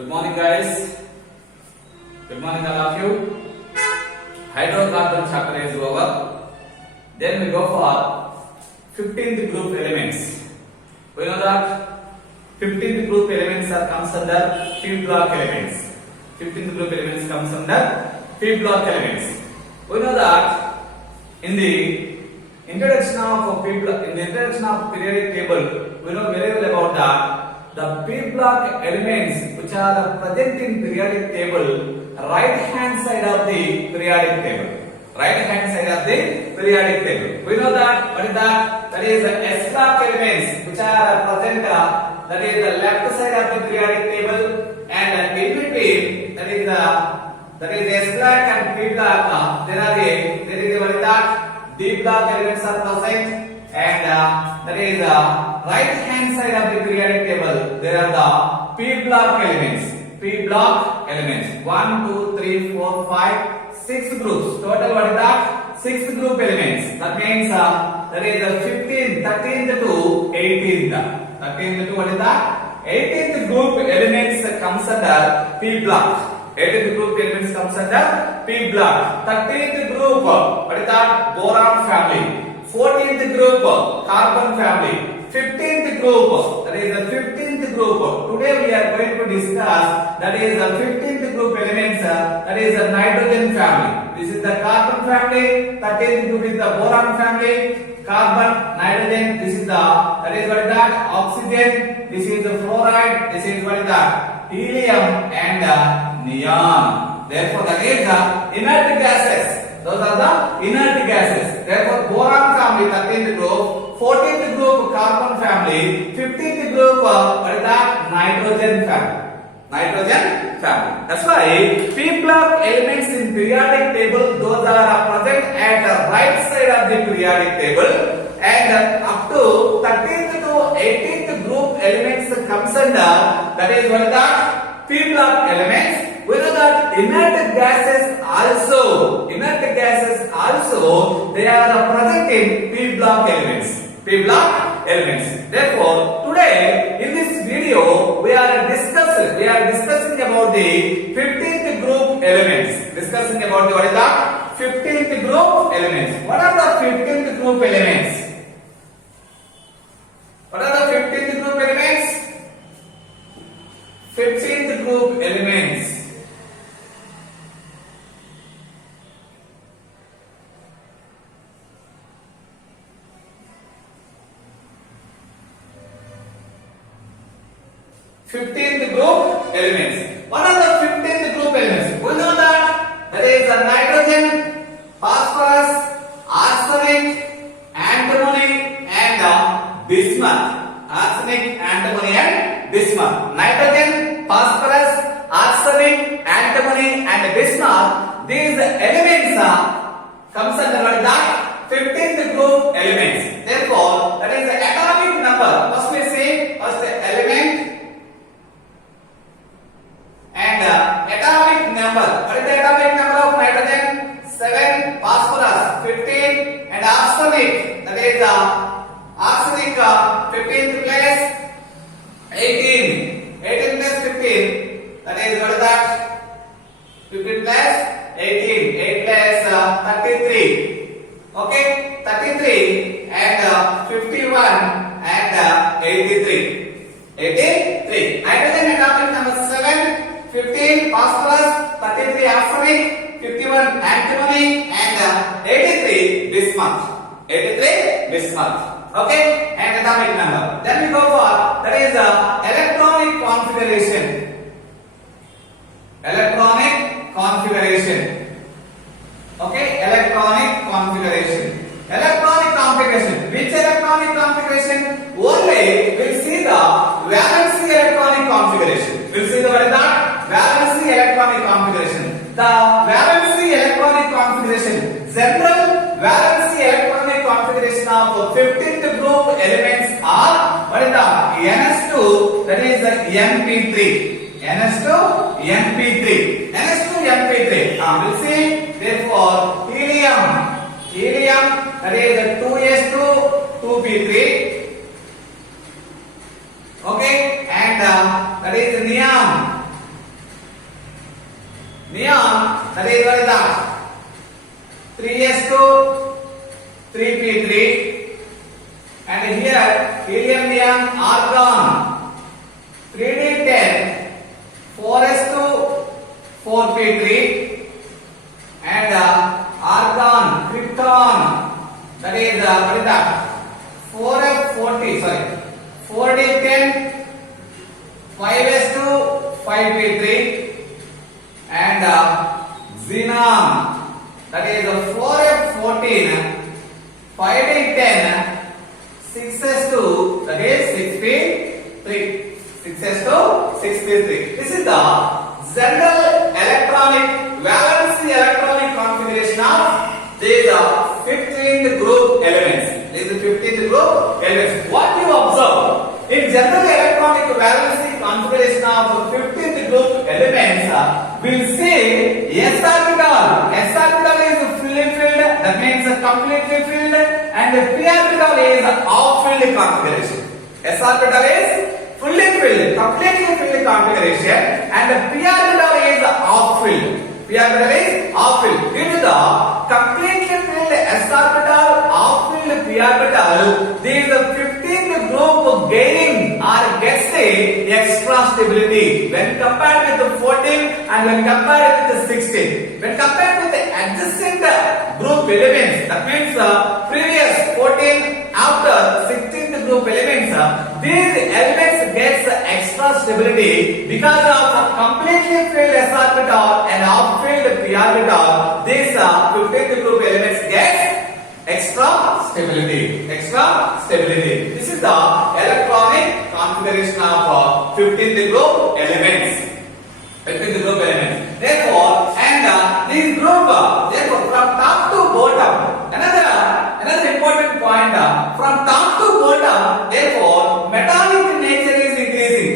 Good morning, guys. Good morning, all of you. Hydrocarbon chapter is over. Then we go for 15th group elements. We know that 15th group elements are comes under P block elements. 15th group elements comes under P block elements. We know that in the introduction of periodic table, we know very well about that. The P block elements which are present in periodic table, right hand side of the periodic table. Right hand side of the periodic table. We know that. What is that? That is the S block elements which are present. That is the left side of the periodic table, and in between that is S block and P block. There is what is that? D block elements are present. And that is the right hand side of the periodic table. There are the P block elements. P block elements. 1, 2, 3, 4, 5, 6 groups. Total what is that? 6 group elements. That means that is the 15th, 13th to 18th. 13th to what is that? 18th group elements comes under P block. 18th group elements comes under P block. 13th group, what is that? Boron family. 14th group, carbon family. 15th group, that is the 15th group. Today we are going to discuss that is the 15th group elements, that is the nitrogen family. This is the carbon family. 13th group is the boron family. Carbon, nitrogen, this is that is what is that? Oxygen, this is the fluoride, this is what is that? Helium and neon. Therefore that is the inert gases. Those are the inert gases. Therefore, boron family, 13th group, 14th group, carbon family, 15th group, what is that? Nitrogen family. Nitrogen family. That's why P block elements in periodic table, those are present at the right side of the periodic table, and up to 13th to 18th group elements comes under, that is what is that? P block elements. We know that inert gases also, they are present in P block elements. P block elements. Therefore, today in this video we are discussing about the 15th group elements. Discussing about the what is that? 15th group elements. What are the 15th group elements? What are the 15th group elements? 15th group elements. Fifteenth group elements. What are the 15th group elements? We know that there is a nitrogen, phosphorus, arsenic, antimony, and bismuth. Arsenic, antimony, and bismuth. Nitrogen, phosphorus, arsenic, antimony, and bismuth. These elements comes under what is that? 15th group elements. Therefore, that is the atomic number. First we see the element. And atomic number. What is the atomic number of nitrogen? 7, phosphorus 15, and arsenic, that is arsenic 15th place 18. 18 plus 15, that is what is that? 15 plus 18. 8 plus 33. Okay, 33 and 51 and 83. 83. Nitrogen atomic number 7. 15 phosphorus, 33 arsenic, 51 antimony, and 83 bismuth. 83 bismuth. Okay, and atomic number. Then we go for that is electronic configuration. Electronic configuration. Okay, electronic configuration. Electronic configuration. Which electronic configuration? Only we'll see the valency electronic configuration. We'll see the what is that? Valency electronic configuration. The valency electronic configuration, general valency electronic configuration of 15th group elements are what is the NS2, that is the NP3. NS2 NP3. NS2 NP3. We'll see. Therefore, helium, that is the 2s2 2p3. Okay, and that is neon. neon, that is what is that? 3s2, 3p3, and here helium, neon, argon, 3d10, 4s2, 4p3, and argon, krypton, that is what is that? 4f40, sorry, 4d10, 5s2, 5p3, and xenon, that is 4f14, 5d10, 6s2, that is 6p3, 6s2, 6p3. This is the general electronic valency electronic configuration of these 15th group elements. This is the 15th group elements. What you observe in general electronic valency configuration of 15th group elements, we'll see s orbital. S orbital is fully filled, that means completely filled, and p orbital is half filled configuration. S orbital is fully filled, completely filled configuration, and p orbital is half filled. P orbital is half filled. Due to the completely filled s orbital, half filled p orbital, there is a 15th group gaining or gets a extra stability when compared with the 14 and when compared with the 16. When compared with the adjacent group elements, that means previous 14 after 16th group elements, these elements gets extra stability because of completely filled s orbital and half filled p orbital. These 15th group elements get extra stability. Extra stability. This is the electronic configuration of 15th group elements. 15th group elements. Therefore, and this group, therefore, from top to bottom, another important point, from top to bottom, therefore, metallic nature is increasing.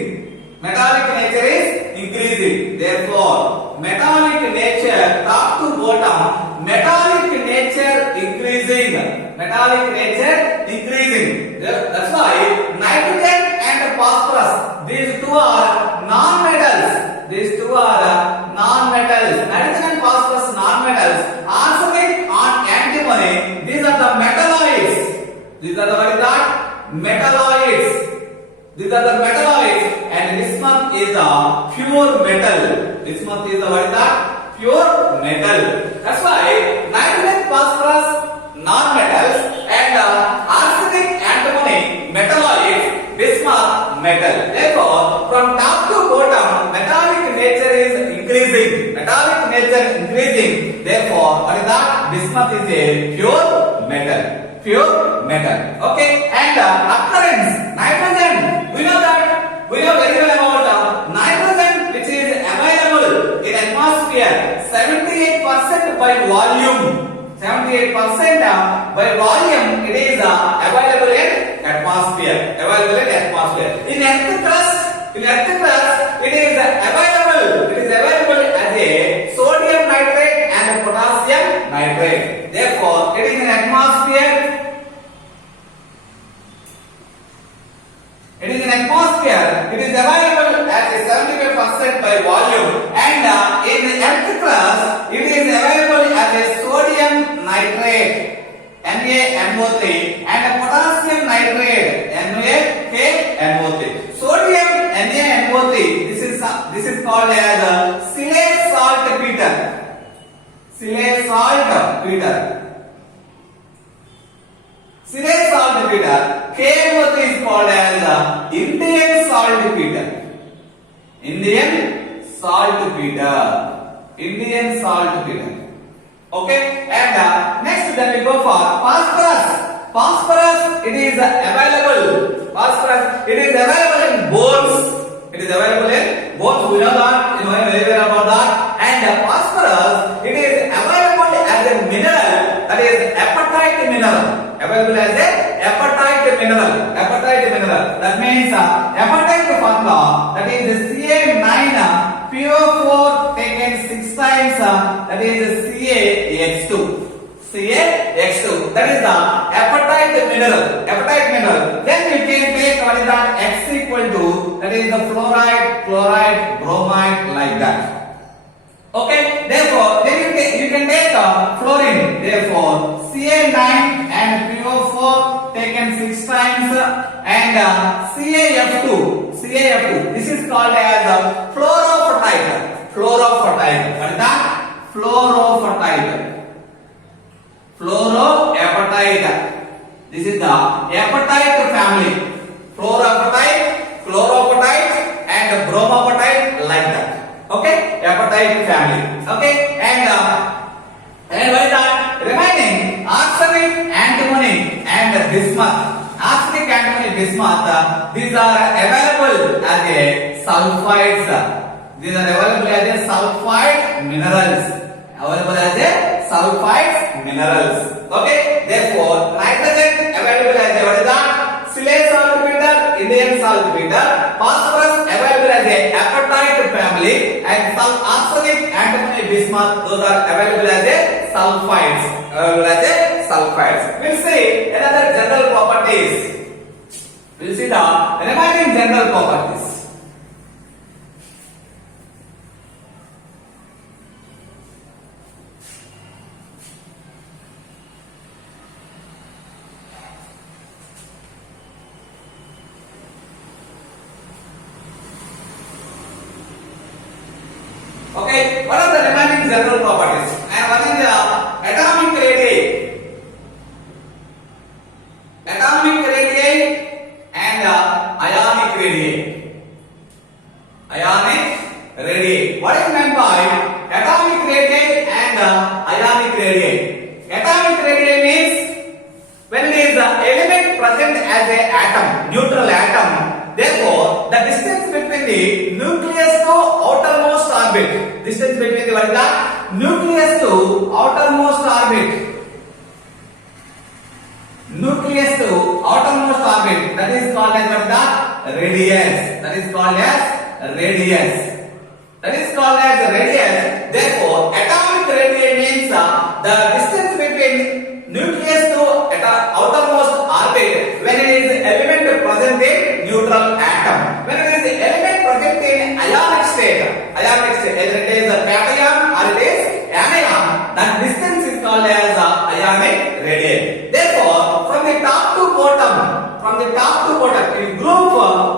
Metallic nature is increasing. Therefore, metallic nature, top to bottom, metallic nature increasing. Metallic nature increasing. That's why nitrogen and phosphorus, these two are non-metals. These two are non-metals. Nitrogen and phosphorus non-metals. Arsenic and antimony, these are the metalloids. These are the what is that? Metalloids. These are the metalloids, and bismuth is a pure metal. Bismuth is a what is that? Pure metal. That's why nitrogen, phosphorus non-metals, and arsenic, antimony metalloids, bismuth metal. Therefore, from top to bottom, metallic nature is increasing. Metallic nature increasing. Therefore, what is that? Bismuth is a pure metal. Pure metal. Okay, and occurrence, nitrogen. We know that. We know very well about nitrogen, which is available in atmosphere 78% by volume. 78% by volume, it is available in atmosphere. Available in atmosphere. In earth crust, it is available. It is available as a sodium nitrate and potassium nitrate. Therefore, it is in atmosphere. It is in atmosphere. It is available as a 75% by volume, and in the earth crust, it is available as a sodium nitrate NaNO3 and a potassium nitrate NaKNO3. Sodium NaNO3. This is called as Sillay saltpeter. Sillay saltpeter. Sillay saltpeter. KNO3 is called as Indian saltpeter. Indian saltpeter. Indian saltpeter. Okay, and next then we go for phosphorus. Phosphorus, it is available. Phosphorus, it is available in bones. It is available in bones. We know that. You know very well about that. And phosphorus, it is available as a mineral, that is apatite mineral. Available as a apatite mineral. Apatite mineral. That means apatite formula, that is Ca9 PO4 taken 6 times, that is CaX2. CaX2. That is the apatite mineral. Apatite mineral. Then we can take what is that? X equal to, that is the fluoride, chloride, bromide, like that. Okay. and CaF2. This is called as fluorophotide. Fluorophotide. What is that? Fluorophotide. Fluoroapatite. This is the apatite family. Fluoroapatite, chloropatite, and bromopatite, like that. Okay, apatite family. Okay, and what is that? Remaining arsenic, antimony, and bismuth. Arsenic, antimony, bismuth. These are available as a sulfides. These are available as a sulfide minerals. Available as a sulfide minerals. Okay, therefore nitrogen available as a what is that? Silane saltpeter, Indian saltpeter. Phosphorus available as a apatite family, and some arsenic, antimony, bismuth, those are available as a sulfides. We'll see another general properties. We'll see the remaining general properties. Okay, what are the remaining general properties? And what is the atomic radii? Atomic radii and ionic radii. Ionic radii. What is meant by atomic radii and ionic radii? Atomic radii means when it is an element present as an atom, neutral atom. Therefore, the distance between the nucleus to outermost orbit. Distance between the what is that? Nucleus to outermost orbit. Nucleus to outermost orbit. That is called as what is that? Radius. That is called as radius. That is called as radius. Therefore, atomic radii means the distance between nucleus to outermost orbit when it is element present in neutral atom. When it is element present in ionic state, either it is a cation or it is anion, that distance is called as ionic radii. Therefore, from the top to bottom, in group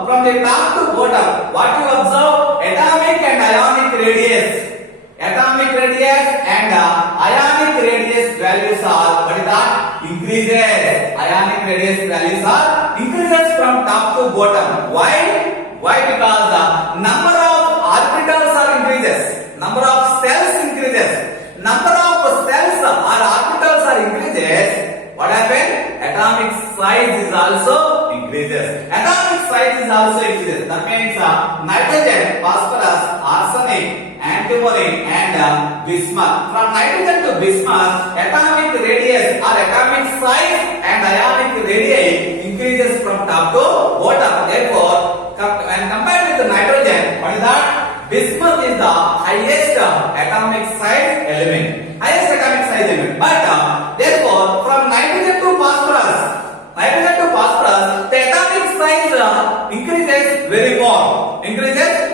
from the top to bottom, what you observe? Atomic and ionic radius. Atomic radius and ionic radius values are what is that? Increases. Ionic radius values are increases from top to bottom. Why? Because the number of orbitals are increases. Number of cells increases. Number of cells or orbitals are increases. What happens? Atomic size is also increases. Atomic size is also increases. That means nitrogen, phosphorus, arsenic, antimony, and bismuth. From nitrogen to bismuth, atomic radius or atomic size and ionic radii increases from top to bottom. Therefore, when compared with the nitrogen, what is that? Bismuth is the highest atomic size element. But therefore, from nitrogen to phosphorus, the atomic size increases very more.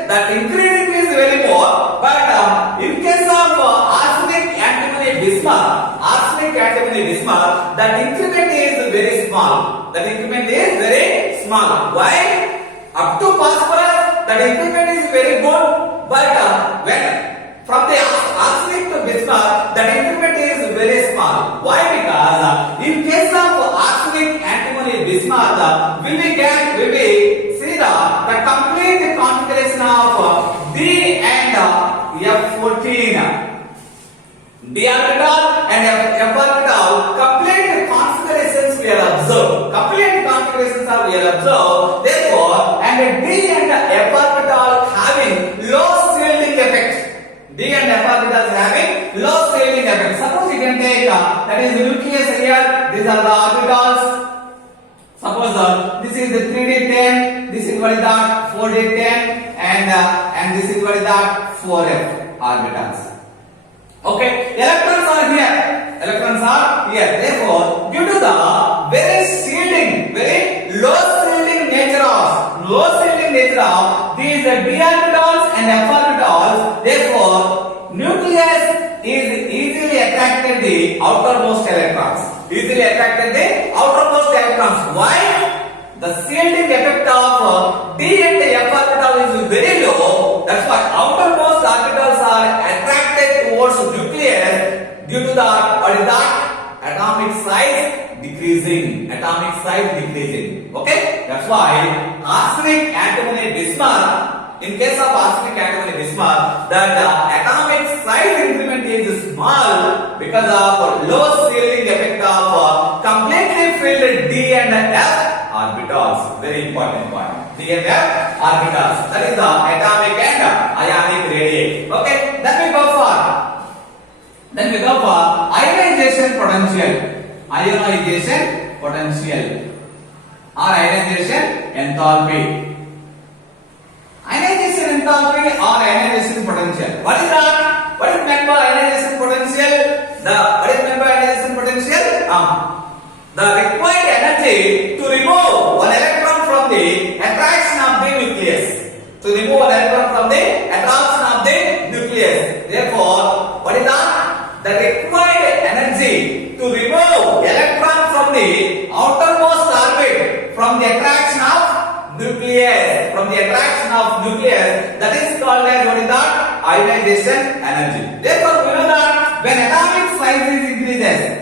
That increasing is very more. But in case of arsenic, antimony, bismuth, that increment is very small. Why? Up to phosphorus, that increment is very good. But when from the arsenic to bismuth, that increment is very small. Why? Because in case of arsenic, antimony, bismuth, we see the complete configuration of D and F14. D orbital and F orbital, complete configurations we are observed. Therefore, and D and F orbital having low shielding effect. Suppose you can take that is the nucleus here. These are the orbitals. Suppose this is the 3d10. This is what is that 4d10, and this is what is that 4f orbitals. Okay, electrons are here. Therefore, due to the very low shielding nature of these d orbitals and f orbitals, therefore nucleus is easily attracted the outermost electrons. Why? the shielding effect of d and f orbital is very low. That's why outermost orbitals are attracted towards nucleus due to the what is that atomic size decreasing. Atomic size decreasing. Okay, that's why arsenic, antimony, bismuth. In case of arsenic, antimony, bismuth, that atomic size increment is small because of low shielding effect of completely filled d and f orbitals. Very important point. D and f orbitals. That is the atomic and ionic radii. Okay, then we go for ionization potential. Ionization potential or ionization enthalpy. Ionization enthalpy or ionization potential. What is that? What is meant by ionization potential? What is meant by ionization potential? The required energy to remove one electron from the attraction of the nucleus. To remove one electron from the attraction of the nucleus. Therefore, what is that? The required energy to remove electron from the outermost orbit from the attraction of nucleus. From the attraction of nucleus, that is called as what is that? Ionization energy. Therefore, we know that when atomic size increases,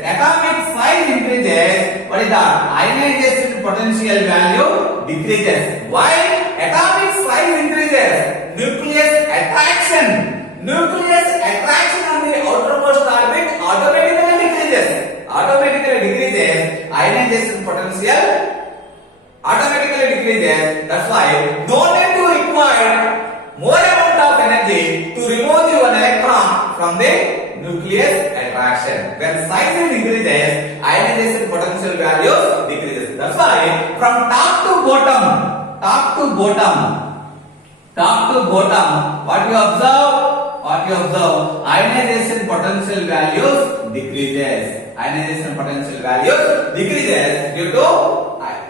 what is that? Ionization potential value decreases. Why? Atomic size increases. Nucleus attraction on the outermost orbit automatically decreases. Ionization potential automatically decreases. That's why no need to require more amount of energy to remove the one electron from the nucleus attraction. When size increases, ionization potential values decreases. That's why from top to bottom, what you observe, ionization potential values decreases. Ionization potential values decreases due to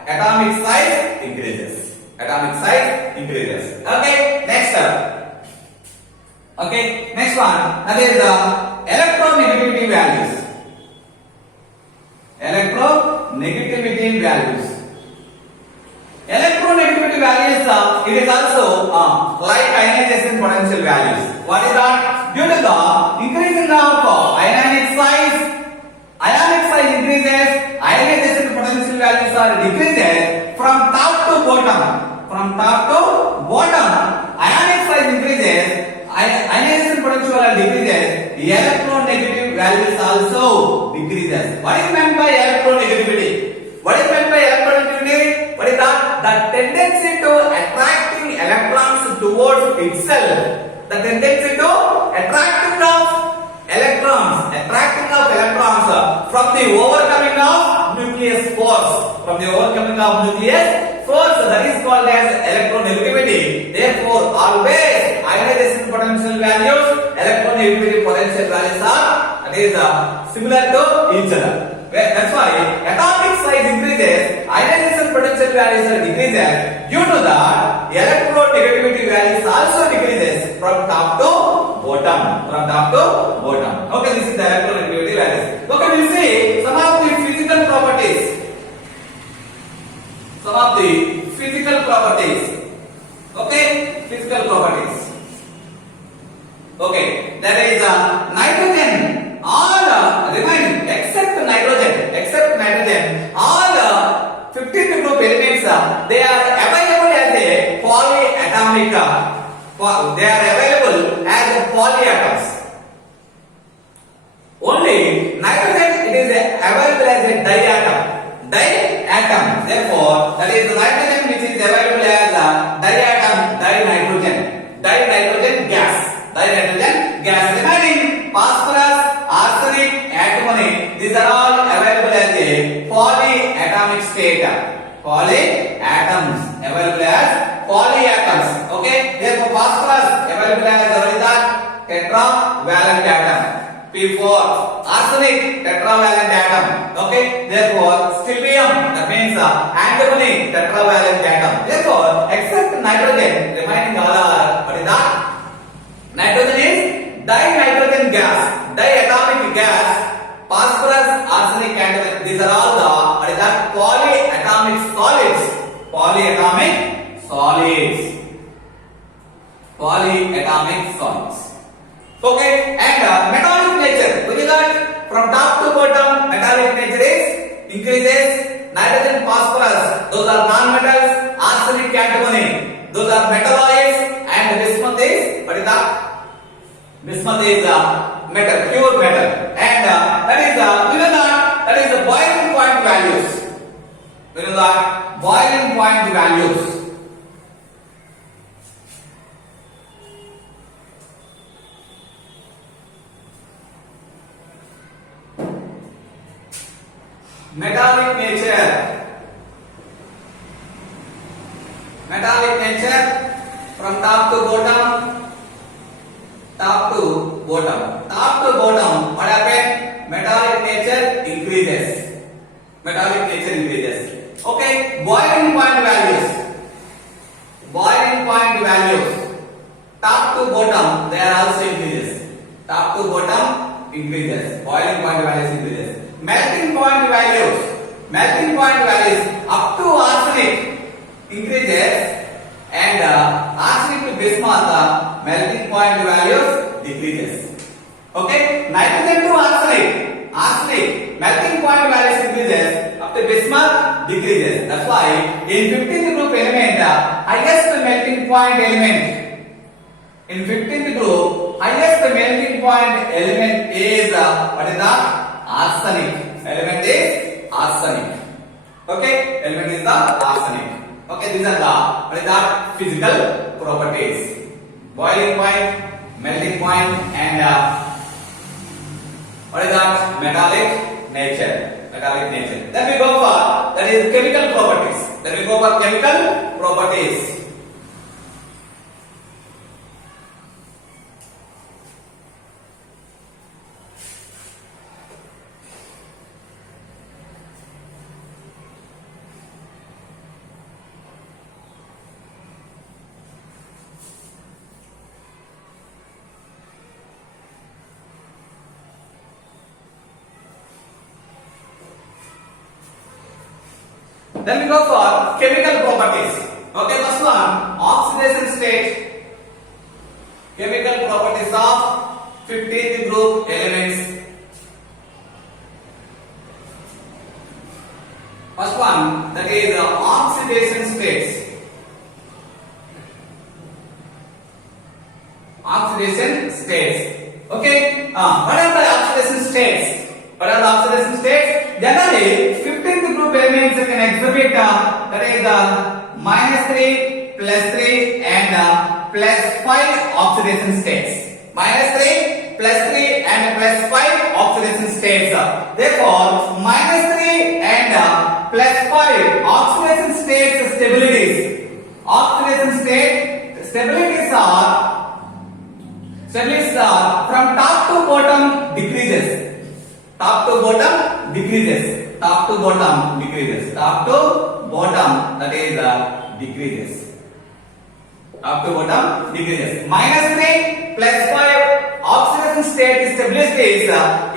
atomic size increases. Okay, next one. That is electronegativity values. Electronegativity values, it is also like ionization potential values. What is that? Due to the increasing of ionic size increases, ionization potential values are decreases from top to bottom. Ionic size increases, ionization potential are decreases, electronegative values also decreases. What is meant by electronegativity? What is that? The tendency to attracting electrons towards itself. The tendency to attracting of electrons from the overcoming of nucleus force. That is called as electronegativity. Therefore, always ionization potential values, electronegativity potential values are similar to each other. That's why atomic size increases, ionization potential values are decreases. Due to that, electronegativity values also decreases from top to bottom. Okay, this is the electronegativity values. Okay, we'll see some of the physical properties. Okay, that is nitrogen. All remain except nitrogen. All 15 group elements they are available as a polyatomic. They are available as polyatoms. Only nitrogen it is available as a diatom. Therefore, that is nitrogen which is available as a dinitrogen gas. Remaining phosphorus, arsenic, antimony, these are all available as a polyatomic state. Polyatoms available as polyatoms. Okay, therefore phosphorus available as tetravalent atom. P4, arsenic, tetravalent atom. Okay, therefore strontium, that means antimony, tetravalent atom. Therefore, except nitrogen, remaining all are what is that? Nitrogen is dinitrogen gas, diatomic gas. Phosphorus, arsenic, antimony, these are all the what is that? Polyatomic solids. polyatomic solids. Polyatomic solids. Okay, and metallic nature. Look at that. From top to bottom, metallic nature is increases. Nitrogen, phosphorus, those are non-metals. Arsenic, antimony, those are metalloids. And bismuth is, what is that? Bismuth is metal, pure metal. And that is that is the boiling point values. We know that boiling point values. Metallic nature. Metallic nature from top to bottom. Top to bottom. Top to bottom. What happened? Metallic nature increases. Metallic nature increases. Okay. Boiling point values. Boiling point values. Top to bottom. They are also increases. Top to bottom increases. Boiling point values increases. Melting point values. Melting point values up to arsenic increases, and arsenic to bismuth melting point values decreases. Okay, nitrogen to arsenic melting point values increases, up to bismuth decreases. That's why in 15th group element highest melting point element in 15th group highest melting point element is what is that? Arsenic. Element is arsenic. Okay, element is the arsenic. Okay, these are the what is that? Physical properties. Boiling point, melting point, and what is that? Metallic nature. Metallic nature. Then we go for that is chemical properties. Then we go for chemical properties. Then we go for chemical properties. Okay, first one, oxidation state. Chemical properties of 15th group elements. First one, that is oxidation states. Oxidation states. Okay, what are the oxidation states? What are the oxidation states? Generally, 15th group elements can exhibit that is -3, +3, and +5 oxidation states. -3, +3, and +5 oxidation states. Therefore, -3 and +5 oxidation states stabilities. Oxidation state stabilities are from top to bottom decreases. Top to bottom decreases. Top to bottom decreases. Top to bottom, that is decreases. Top to bottom decreases. -3, +5 oxidation state stabilities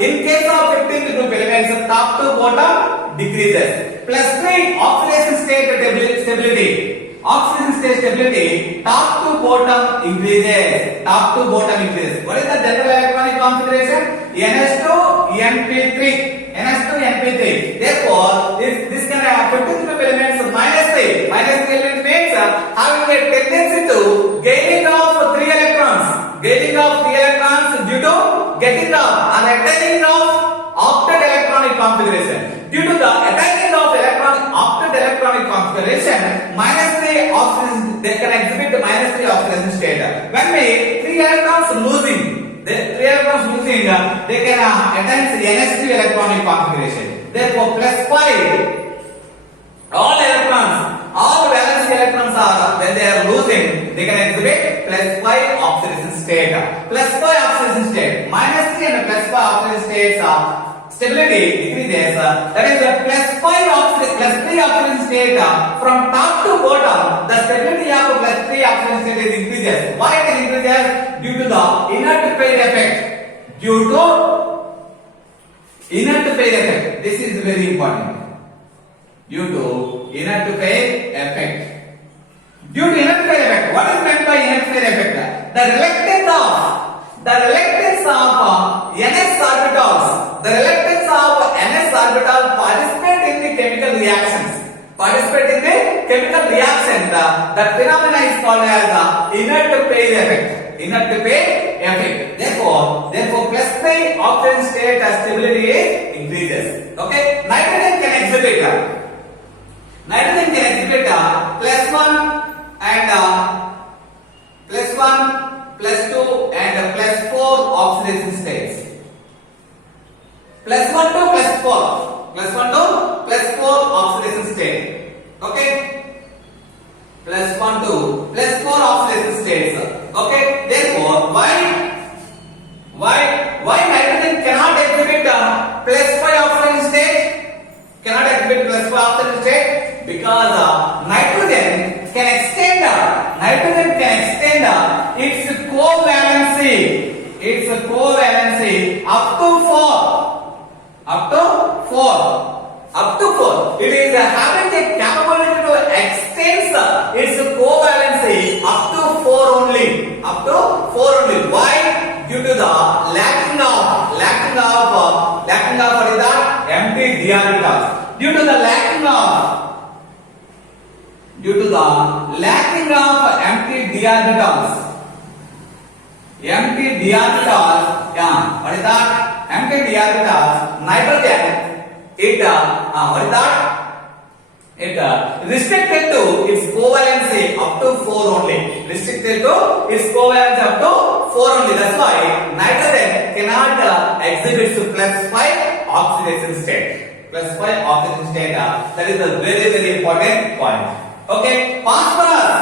in case of 15th group elements top to bottom decreases. +3 oxidation state stability. Oxidation state stability top to bottom increases. Top to bottom increases. What is the general electronic configuration? NH2 NP3. NH2 NP3. Therefore, this kind of 15th group elements -3 element means having a tendency to gaining of 3 electrons. Gaining of 3 electrons due to getting of and attaining of octet electronic configuration. Due to the attaining of octet electronic configuration, -3 oxidation, they can exhibit the -3 oxidation state. When we 3 electrons losing, they can attain the NH3 electronic configuration. Therefore, +5, all valence electrons are when they are losing, they can exhibit +5 oxidation state. +5 oxidation state, -3 and +5 oxidation states are stability decreases. That is a +3 oxidation state from top to bottom. The stability of +3 oxidation state is increases. Why it increases? Due to the inert pair effect. Due to inert pair effect. This is very important. Due to inert pair effect. due to inert flare effect. What is meant by inert flare effect? The reluctance of NS orbitals, the reluctance of NS orbital participate in the chemical reactions. Participate in the chemical reaction. That phenomena is called as the inert flare effect. Inert flare effect. Therefore, plus 3 oxygen state stability increases. Okay. Nitrogen can exhibit plus 1 and plus 2 and plus 4 oxidation states. Plus 1 to plus 4. Plus 1 to plus 4 oxidation state. Okay. Plus 1 to plus 4 oxidation states. Okay. Therefore, why nitrogen cannot exhibit plus 5 oxidation state? Cannot exhibit plus 5 oxidation state? Because nitrogen can extend its covalency up to 4. It is having the capability to extend its covalency up to 4 only. Why? Due to the lacking of what is that? Empty d orbitals. Due to the lacking of empty d orbitals. What is that? Empty d orbitals. Nitrogen, it restricted to its covalency up to 4 only. That's why nitrogen cannot exhibit plus 5 oxidation state. That is a very, very important point. Okay. Phosphorus,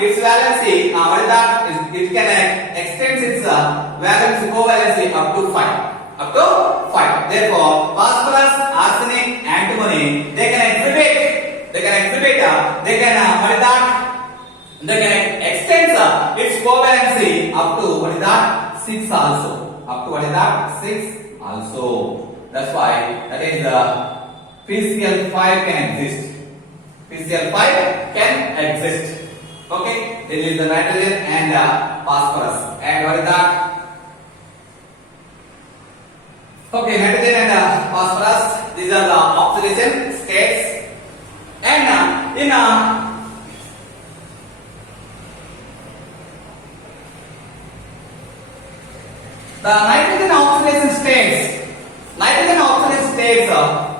its valency, what is that? It can extend its covalency up to 5. Therefore, phosphorus, arsenic, antimony, they can extend its covalency up to 6 also. That's why that is PCl5 can exist. Okay, this is the nitrogen and phosphorus. And what is that? Okay, nitrogen and phosphorus. These are the oxidation states. And in the nitrogen oxidation states,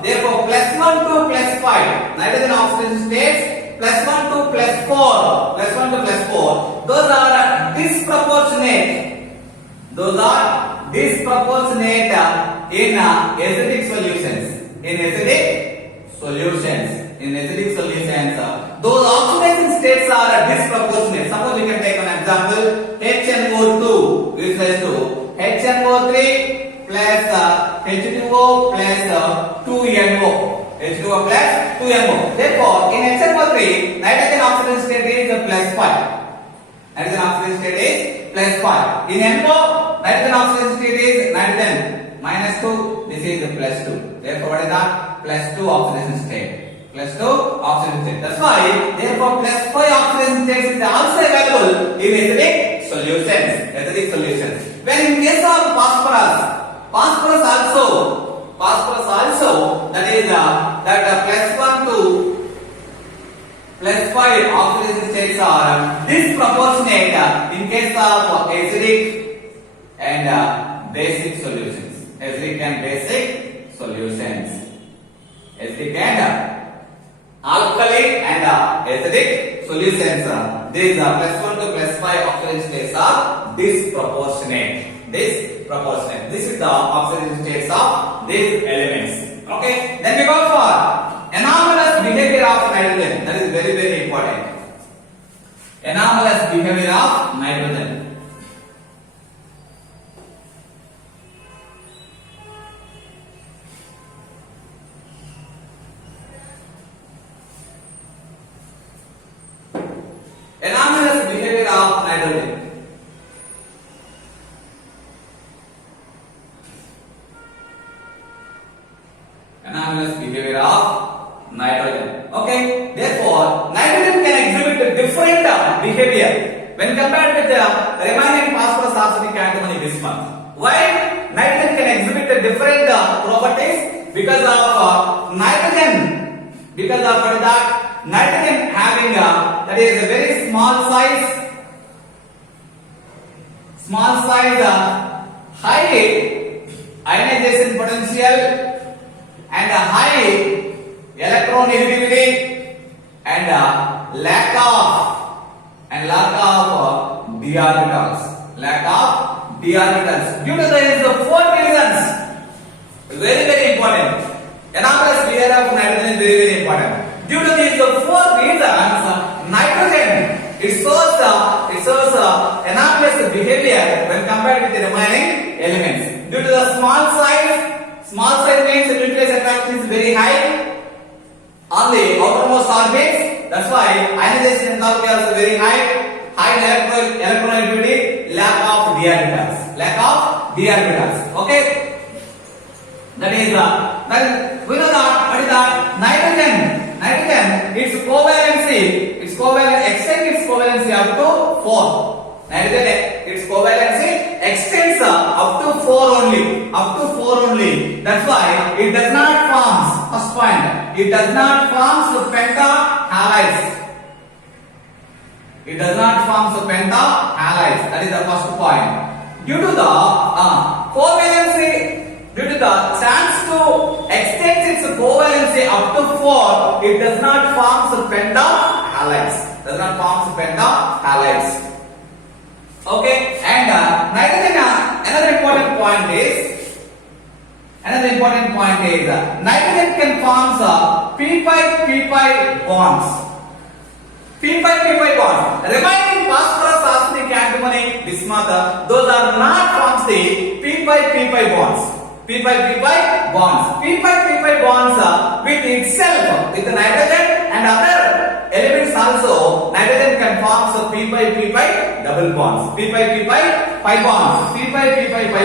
therefore plus 1 to plus 5. Nitrogen oxidation states plus 1 to plus 4. Those are disproportionate in acidic solutions. Those oxidation states are disproportionate. Suppose we can take an example. HNO2 is equal to HNO3 plus H2O plus 2NO. Therefore, in HNO3, nitrogen oxidation state is plus 5. In NO, nitrogen oxidation state is nitrogen minus 2. This is plus 2. Therefore, what is that? Plus 2 oxidation state. That's why, therefore, plus 5 oxidation state is also available in acidic solutions. When in case of phosphorus also, that is plus 1 to plus 5 oxidation states are disproportionate in case of acidic and basic solutions. Acidic and alkali and acidic solutions. These plus 1 to plus 5 oxidation states are disproportionate. This is the oxidation states of these elements. Okay. Then we go for anomalous behavior of nitrogen. That is very, very important. Anomalous behavior of nitrogen. Anomalous behavior of nitrogen. Anomalous behavior of nitrogen. Okay. Therefore, nitrogen can exhibit behavior when compared with the remaining phosphorus arsenic antimony bismuth. Why nitrogen can exhibit a different properties? Because of nitrogen, because of that nitrogen having that is a very small size, high ionization potential and a high electronegativity and lack of d orbitals. Due to the four reasons, very important. Anomalous layer of nitrogen is very important. Due to these four reasons, nitrogen it shows anomalous behavior when compared with the remaining elements. Due to the small size means the nucleus attraction is very high on the outermost orbits. That's why ionization enthalpy is also very high electronegativity, lack of d orbitals. Okay, that is then we know that what is that nitrogen its covalency extends its covalency up to 4. Nitrogen its covalency extends up to 4 only. That's why it does not form, first point, it does not form pentahalides. It does not form pentahalides. That is the first point. Due to the covalency, due to the chance to extend its covalency up to 4, it does not form pentahalides. Okay, and nitrogen. Another important point is nitrogen can form p5 bonds. P5 bonds. Remaining phosphorus, arsenic, antimony, bismuth, those are not forms the p5 bonds. P5 bonds with itself, with nitrogen and other elements also, nitrogen can form p5 double bonds. P5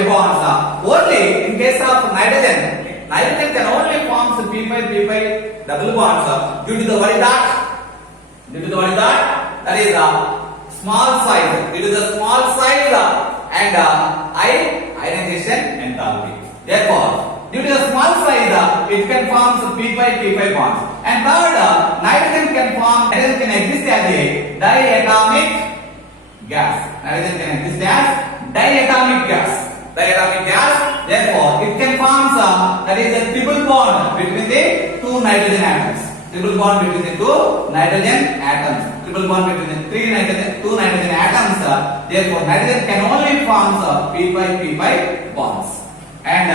bonds. Only in case of nitrogen can only form p5 double bonds due to the what is that? That is small size. Due to the small size and high ionization enthalpy. Therefore, due to the small size, it can form p5 bonds. And third, nitrogen can exist as a diatomic gas. Therefore, it can form that is a triple bond between the two nitrogen atoms. Triple bond between the two nitrogen atoms. Triple bond between the two nitrogen atoms. Therefore, nitrogen can only form p5 bonds. And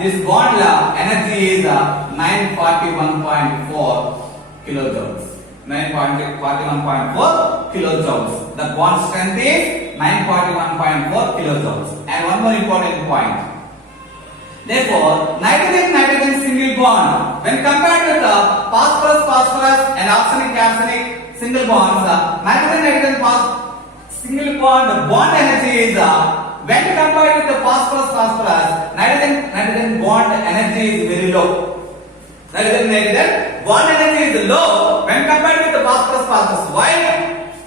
this bond energy is 941.4 kilojoules. 941.4 kilojoules. The bond strength is 941.4 kilojoules. And one more important point. Therefore, nitrogen single bond when compared with phosphorus and arsenic single bonds, nitrogen single bond energy is when compared with the phosphorus, nitrogen bond energy is very low. Nitrogen bond energy is low when compared with the phosphorus. Why?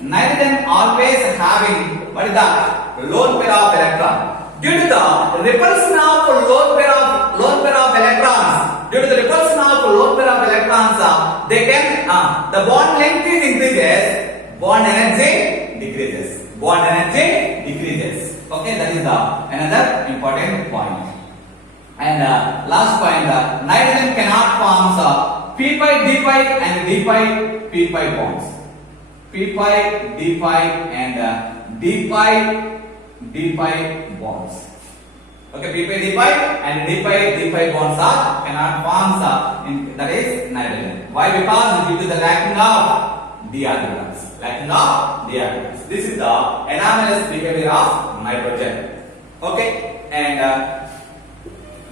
Nitrogen always having what is that? Lone pair of electron. Due to the repulsion of lone pair of electrons, they can the bond length is increases, bond energy decreases. Okay, that is another important point. And last point, nitrogen cannot form p5 and d5 bonds. p5 and d5 bonds. Okay, p5 and d5 bonds cannot form that is nitrogen. Why? Because due to the lacking of d orbitals. This is the anomalous behavior of nitrogen. Okay, and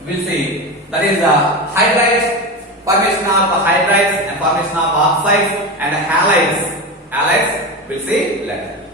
we'll see that is hydrides, formation of hydrides and formation of oxides and halides. We'll see later.